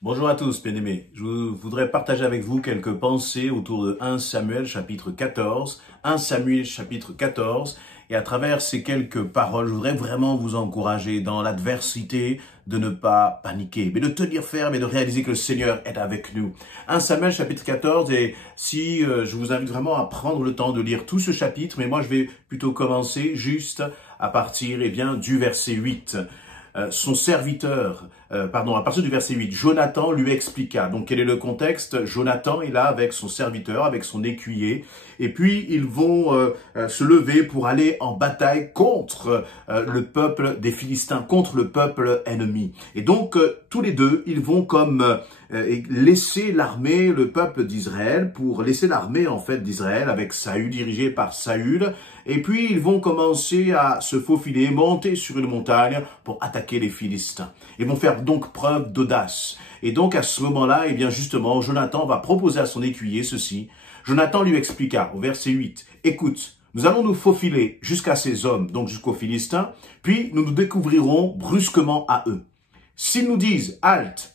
Bonjour à tous, bien-aimés. Je voudrais partager avec vous quelques pensées autour de 1 Samuel chapitre 14. 1 Samuel chapitre 14. Et à travers ces quelques paroles, je voudrais vraiment vous encourager dans l'adversité de ne pas paniquer, mais de tenir ferme et de réaliser que le Seigneur est avec nous. 1 Samuel chapitre 14, et si je vous invite vraiment à prendre le temps de lire tout ce chapitre, mais moi je vais plutôt commencer juste à partir du verset 8. Son serviteur, à partir du verset 8, Jonathan lui expliqua. Donc, quel est le contexte? Jonathan est là avec son serviteur, avec son écuyer, et puis ils vont se lever pour aller en bataille contre le peuple des Philistins, contre le peuple ennemi. Et donc, tous les deux, ils vont comme laisser l'armée, le peuple d'Israël, pour laisser l'armée en fait d'Israël avec Saül, dirigé par Saül, et puis ils vont commencer à se faufiler, monter sur une montagne pour attaquer les Philistins. Ils vont faire donc preuve d'audace. Et donc à ce moment-là, eh bien justement, Jonathan va proposer à son écuyer ceci. Jonathan lui expliqua au verset 8, « Écoute, nous allons nous faufiler jusqu'à ces hommes, donc jusqu'aux Philistins, puis nous nous découvrirons brusquement à eux. S'ils nous disent, halte,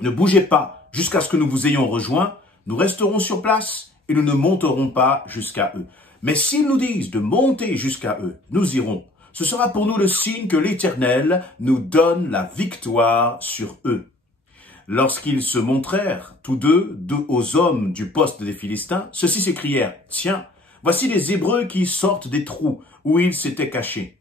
ne bougez pas jusqu'à ce que nous vous ayons rejoints, nous resterons sur place et nous ne monterons pas jusqu'à eux. Mais s'ils nous disent de monter jusqu'à eux, nous irons. Ce sera pour nous le signe que l'Éternel nous donne la victoire sur eux. » Lorsqu'ils se montrèrent, tous deux aux hommes du poste des Philistins, ceux-ci s'écrièrent, « Tiens, voici les Hébreux qui sortent des trous où ils s'étaient cachés. »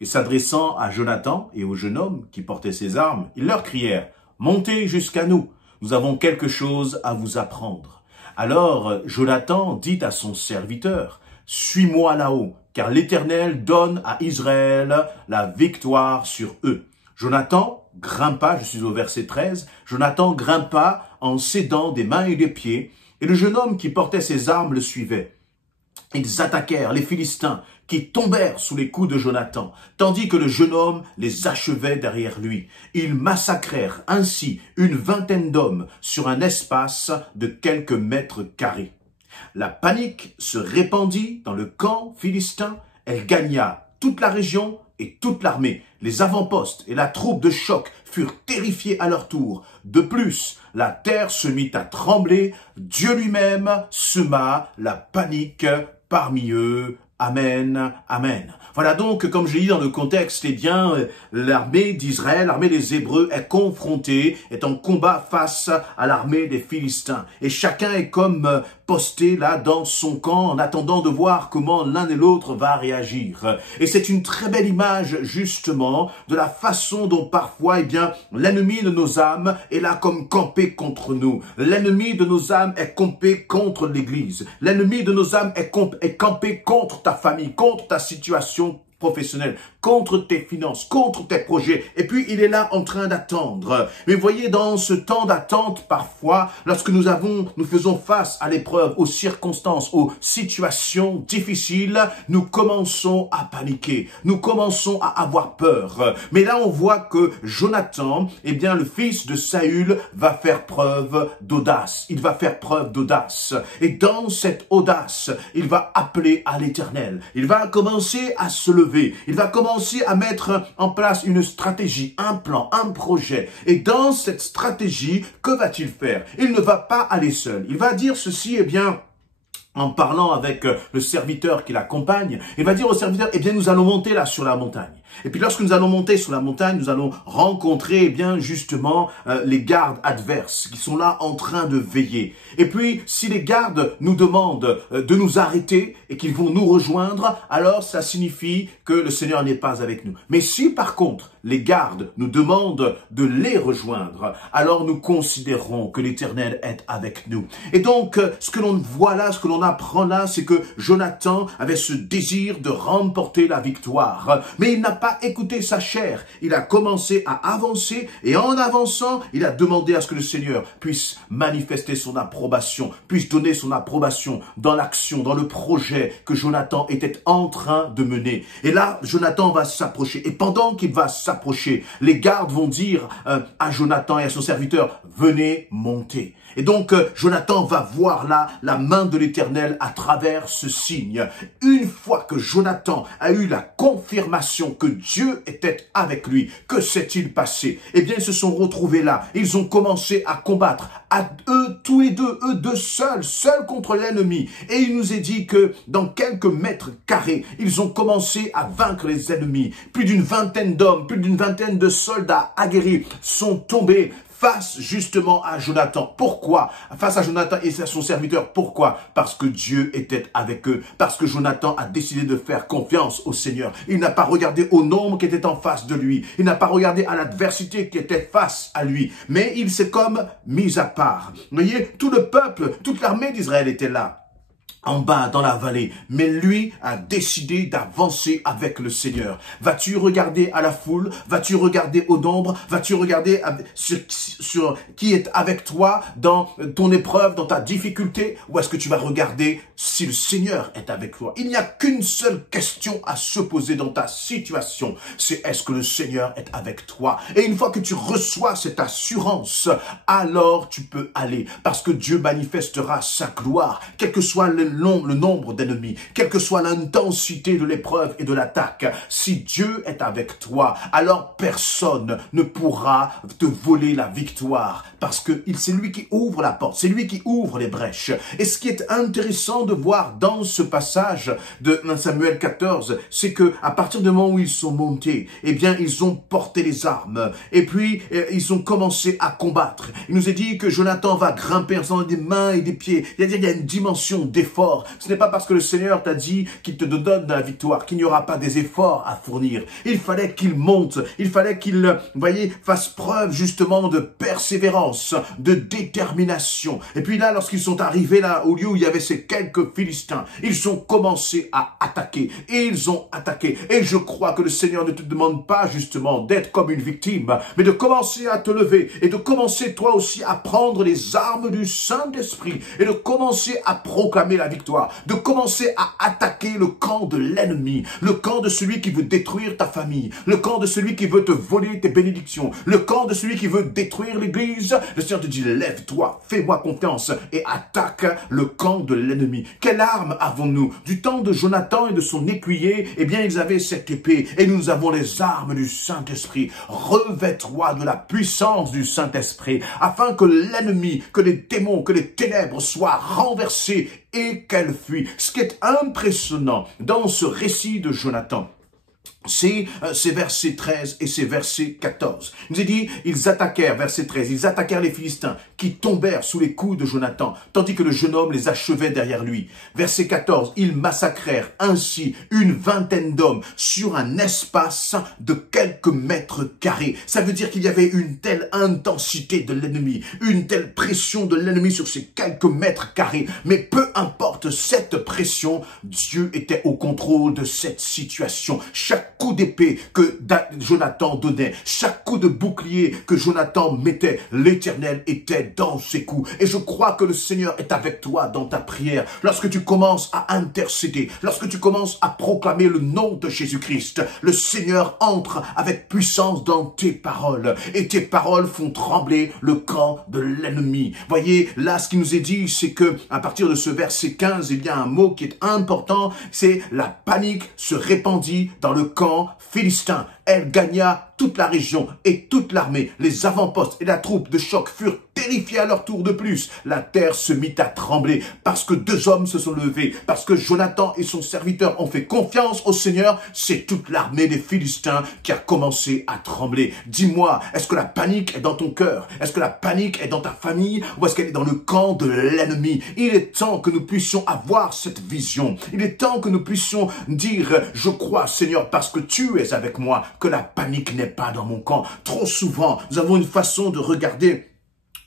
Et s'adressant à Jonathan et au jeune homme qui portait ses armes, ils leur crièrent, « Montez jusqu'à nous, nous avons quelque chose à vous apprendre. » Alors Jonathan dit à son serviteur, « Suis-moi là-haut, car l'Éternel donne à Israël la victoire sur eux. » Jonathan grimpa, je suis au verset 13, Jonathan grimpa en s'aidant des mains et des pieds, et le jeune homme qui portait ses armes le suivait. Ils attaquèrent les Philistins qui tombèrent sous les coups de Jonathan, tandis que le jeune homme les achevait derrière lui. Ils massacrèrent ainsi une vingtaine d'hommes sur un espace de quelques mètres carrés. La panique se répandit dans le camp philistin, elle gagna toute la région et toute l'armée. Les avant-postes et la troupe de choc furent terrifiés à leur tour. De plus, la terre se mit à trembler, Dieu lui-même sema la panique parmi eux. Amen, amen. Voilà donc, comme je l'ai dit dans le contexte, eh bien, l'armée d'Israël, l'armée des Hébreux est confrontée, est en combat face à l'armée des Philistins. Et chacun est comme posté là dans son camp en attendant de voir comment l'un et l'autre va réagir. Et c'est une très belle image, justement, de la façon dont parfois, eh bien, l'ennemi de nos âmes est là comme campé contre nous. L'ennemi de nos âmes est campé contre l'Église. L'ennemi de nos âmes est campé contre ta famille, contre ta situation professionnelle, contre tes finances, contre tes projets. Et puis, il est là en train d'attendre. Mais voyez, dans ce temps d'attente, parfois, lorsque nous faisons face à l'épreuve, aux circonstances, aux situations difficiles, nous commençons à paniquer. Nous commençons à avoir peur. Mais là, on voit que Jonathan, eh bien, le fils de Saül, va faire preuve d'audace. Il va faire preuve d'audace. Et dans cette audace, il va appeler à l'Éternel. Il va commencer à se lever. Il va commencer à mettre en place une stratégie, un plan, un projet. Et dans cette stratégie, que va-t-il faire? Il ne va pas aller seul. Il va dire ceci, eh bien, en parlant avec le serviteur qui l'accompagne, il va dire au serviteur, eh bien, nous allons monter là sur la montagne. Et puis lorsque nous allons monter sur la montagne, nous allons rencontrer, eh bien, justement, les gardes adverses qui sont là en train de veiller. Et puis, si les gardes nous demandent de nous arrêter et qu'ils vont nous rejoindre, alors ça signifie que le Seigneur n'est pas avec nous. Mais si par contre, les gardes nous demandent de les rejoindre, alors nous considérons que l'Éternel est avec nous. Et donc, ce que l'on voit là, ce que l'on apprend là, c'est que Jonathan avait ce désir de remporter la victoire. Mais il n'a pas écouté sa chair. Il a commencé à avancer et en avançant, il a demandé à ce que le Seigneur puisse manifester son approbation, puisse donner son approbation dans l'action, dans le projet que Jonathan était en train de mener. Et là, Jonathan va s'approcher. Et pendant qu'il va s'approcher, les gardes vont dire à Jonathan et à son serviteur, « Venez monter ». Et donc, Jonathan va voir là la main de l'Éternel à travers ce signe. Une fois que Jonathan a eu la confirmation que Dieu était avec lui. Que s'est-il passé? Eh bien, ils se sont retrouvés là. Ils ont commencé à combattre. À eux, tous les deux, eux deux seuls contre l'ennemi. Et il nous est dit que dans quelques mètres carrés, ils ont commencé à vaincre les ennemis. Plus d'une vingtaine d'hommes, plus d'une vingtaine de soldats aguerris sont tombés face justement à Jonathan. Pourquoi? Face à Jonathan et à son serviteur. Pourquoi? Parce que Dieu était avec eux. Parce que Jonathan a décidé de faire confiance au Seigneur. Il n'a pas regardé au nombre qui était en face de lui. Il n'a pas regardé à l'adversité qui était face à lui. Mais il s'est comme mis à part. Vous voyez, tout le peuple, toute l'armée d'Israël était là, en bas dans la vallée, mais lui a décidé d'avancer avec le Seigneur. Vas-tu regarder à la foule? Vas-tu regarder au nombre? Vas-tu regarder sur qui est avec toi dans ton épreuve, dans ta difficulté? Ou est-ce que tu vas regarder si le Seigneur est avec toi? Il n'y a qu'une seule question à se poser dans ta situation, c'est est-ce que le Seigneur est avec toi? Et une fois que tu reçois cette assurance, alors tu peux aller, parce que Dieu manifestera sa gloire, quel que soit le nombre d'ennemis, quelle que soit l'intensité de l'épreuve et de l'attaque. Si Dieu est avec toi, alors personne ne pourra te voler la victoire, parce que c'est lui qui ouvre la porte, c'est lui qui ouvre les brèches. Et ce qui est intéressant de voir dans ce passage de 1 Samuel 14, c'est que à partir du moment où ils sont montés, eh bien ils ont porté les armes, et puis ils ont commencé à combattre. Il nous est dit que Jonathan va grimper en faisant des mains et des pieds, c'est-à-dire il y a une dimension d'effort. Ce n'est pas parce que le Seigneur t'a dit qu'il te donne la victoire qu'il n'y aura pas des efforts à fournir. Il fallait qu'il monte, il fallait qu'il, fasse preuve justement de persévérance, de détermination. Et puis là, lorsqu'ils sont arrivés là au lieu où il y avait ces quelques Philistins, ils ont commencé à attaquer. Et ils ont attaqué. Et je crois que le Seigneur ne te demande pas justement d'être comme une victime, mais de commencer à te lever et de commencer toi aussi à prendre les armes du Saint-Esprit et de commencer à proclamer la victoire, de commencer à attaquer le camp de l'ennemi, le camp de celui qui veut détruire ta famille, le camp de celui qui veut te voler tes bénédictions, le camp de celui qui veut détruire l'église. Le Seigneur te dit, lève-toi, fais-moi confiance et attaque le camp de l'ennemi. Quelle arme avons-nous? Du temps de Jonathan et de son écuyer, eh bien ils avaient cette épée et nous avons les armes du Saint-Esprit. Revêt-toi de la puissance du Saint-Esprit afin que l'ennemi, que les démons, que les ténèbres soient renversés et qu'elle fuit. Ce qui est impressionnant dans ce récit de Jonathan, c'est ces versets 13 et ces versets 14. Il nous est dit, ils attaquèrent, verset 13, ils attaquèrent les Philistins qui tombèrent sous les coups de Jonathan, tandis que le jeune homme les achevait derrière lui. Verset 14, ils massacrèrent ainsi une vingtaine d'hommes sur un espace de quelques mètres carrés. Ça veut dire qu'il y avait une telle intensité de l'ennemi, une telle pression de l'ennemi sur ces quelques mètres carrés. Mais peu importe cette pression, Dieu était au contrôle de cette situation. Chaque coup d'épée que Jonathan donnait, chaque coup de bouclier que Jonathan mettait, l'Éternel était dans ses coups. Et je crois que le Seigneur est avec toi dans ta prière. Lorsque tu commences à intercéder, lorsque tu commences à proclamer le nom de Jésus-Christ, le Seigneur entre avec puissance dans tes paroles. Et tes paroles font trembler le camp de l'ennemi. Voyez, là, ce qui nous est dit, c'est que à partir de ce verset 15, il y a un mot qui est important, c'est la panique se répandit dans le camp philistin. Elle gagna toute la région et toute l'armée. Les avant-postes et la troupe de choc furent terrifiés à leur tour de plus. La terre se mit à trembler parce que deux hommes se sont levés, parce que Jonathan et son serviteur ont fait confiance au Seigneur. C'est toute l'armée des Philistins qui a commencé à trembler. Dis-moi, est-ce que la panique est dans ton cœur? Est-ce que la panique est dans ta famille? Ou est-ce qu'elle est dans le camp de l'ennemi? Il est temps que nous puissions avoir cette vision. Il est temps que nous puissions dire, je crois Seigneur parce que tu es avec moi, que la panique n'est pas dans mon camp. Trop souvent, nous avons une façon de regarder,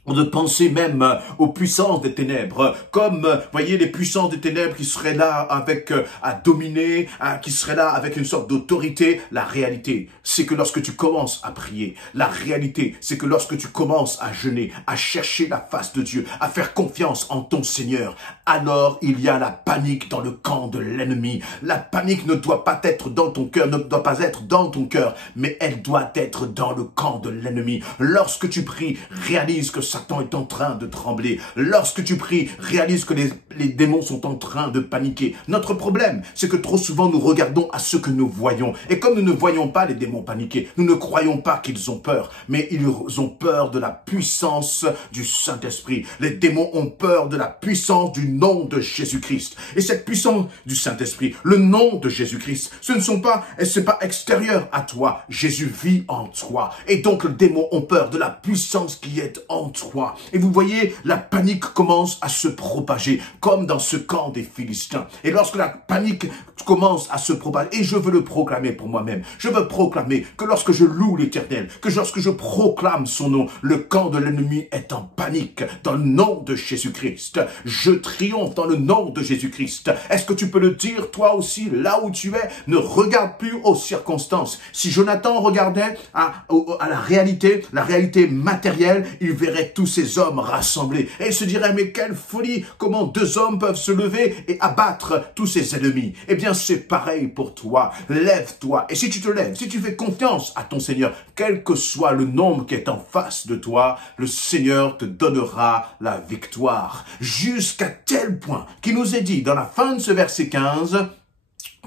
de penser même aux puissances des ténèbres, comme, voyez, les puissances des ténèbres qui seraient là avec, à dominer, qui seraient là avec une sorte d'autorité. La réalité, c'est que lorsque tu commences à prier, la réalité, c'est que lorsque tu commences à jeûner, à chercher la face de Dieu, à faire confiance en ton Seigneur, alors il y a la panique dans le camp de l'ennemi. La panique ne doit pas être dans ton cœur, ne doit pas être dans ton cœur, mais elle doit être dans le camp de l'ennemi. Lorsque tu pries, réalise que Satan est en train de trembler. Lorsque tu pries, réalise que les démons sont en train de paniquer. Notre problème, c'est que trop souvent nous regardons à ce que nous voyons. Et comme nous ne voyons pas les démons paniquer, nous ne croyons pas qu'ils ont peur. Mais ils ont peur de la puissance du Saint-Esprit. Les démons ont peur de la puissance du nom de Jésus-Christ. Et cette puissance du Saint-Esprit, le nom de Jésus-Christ, c'est pas extérieur à toi. Jésus vit en toi. Et donc les démons ont peur de la puissance qui est en toi. Et vous voyez, la panique commence à se propager, comme dans ce camp des Philistins. Et lorsque la panique commence à se propager, et je veux le proclamer pour moi-même, je veux proclamer que lorsque je loue l'Éternel, que lorsque je proclame son nom, le camp de l'ennemi est en panique. Dans le nom de Jésus-Christ, je triomphe dans le nom de Jésus-Christ. Est-ce que tu peux le dire toi aussi, là où tu es? Ne regarde plus aux circonstances. Si Jonathan regardait à la réalité matérielle, il verrait tous ces hommes rassemblés. Et il se dirait, mais quelle folie! Comment deux hommes peuvent se lever et abattre tous ces ennemis? Eh bien, c'est pareil pour toi. Lève-toi. Et si tu te lèves, si tu fais confiance à ton Seigneur, quel que soit le nombre qui est en face de toi, le Seigneur te donnera la victoire. Jusqu'à tel point qu'il nous est dit dans la fin de ce verset 15,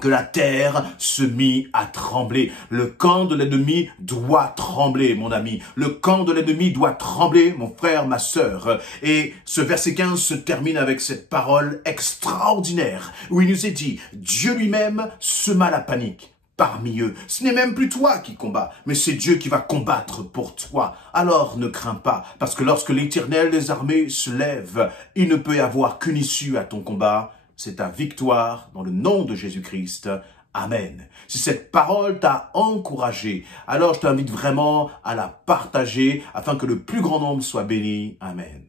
que la terre se mit à trembler. Le camp de l'ennemi doit trembler, mon ami. Le camp de l'ennemi doit trembler, mon frère, ma sœur. Et ce verset 15 se termine avec cette parole extraordinaire où il nous est dit, Dieu lui-même sema la panique parmi eux. Ce n'est même plus toi qui combats, mais c'est Dieu qui va combattre pour toi. Alors ne crains pas, parce que lorsque l'Éternel des armées se lève, il ne peut y avoir qu'une issue à ton combat, c'est ta victoire dans le nom de Jésus-Christ. Amen. Si cette parole t'a encouragé, alors je t'invite vraiment à la partager afin que le plus grand nombre soit béni. Amen.